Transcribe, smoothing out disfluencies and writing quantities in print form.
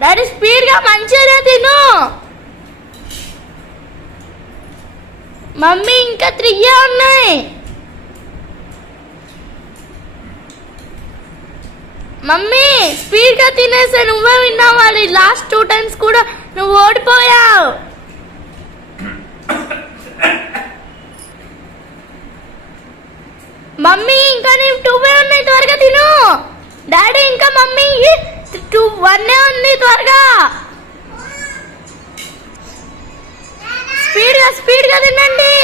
Daddy స్పీడ్గా మంచిగా తిను. మమ్మీ ఇంకా 3 ఉన్నాయి. మమ్మీ స్పీడ్గా తినేసా. నువ్వే విన్నావు. అది లాస్ట్ 2 times కూడా నువ్వు ఓడిపోయావు. మమ్మీ ఇంకా నీవు 2 ఉన్నాయి, త్వరగా తిను. డాడీ ఇంకా మమ్మీ 1 ఉంది, త్వరగా స్పీడ్గా తినండి.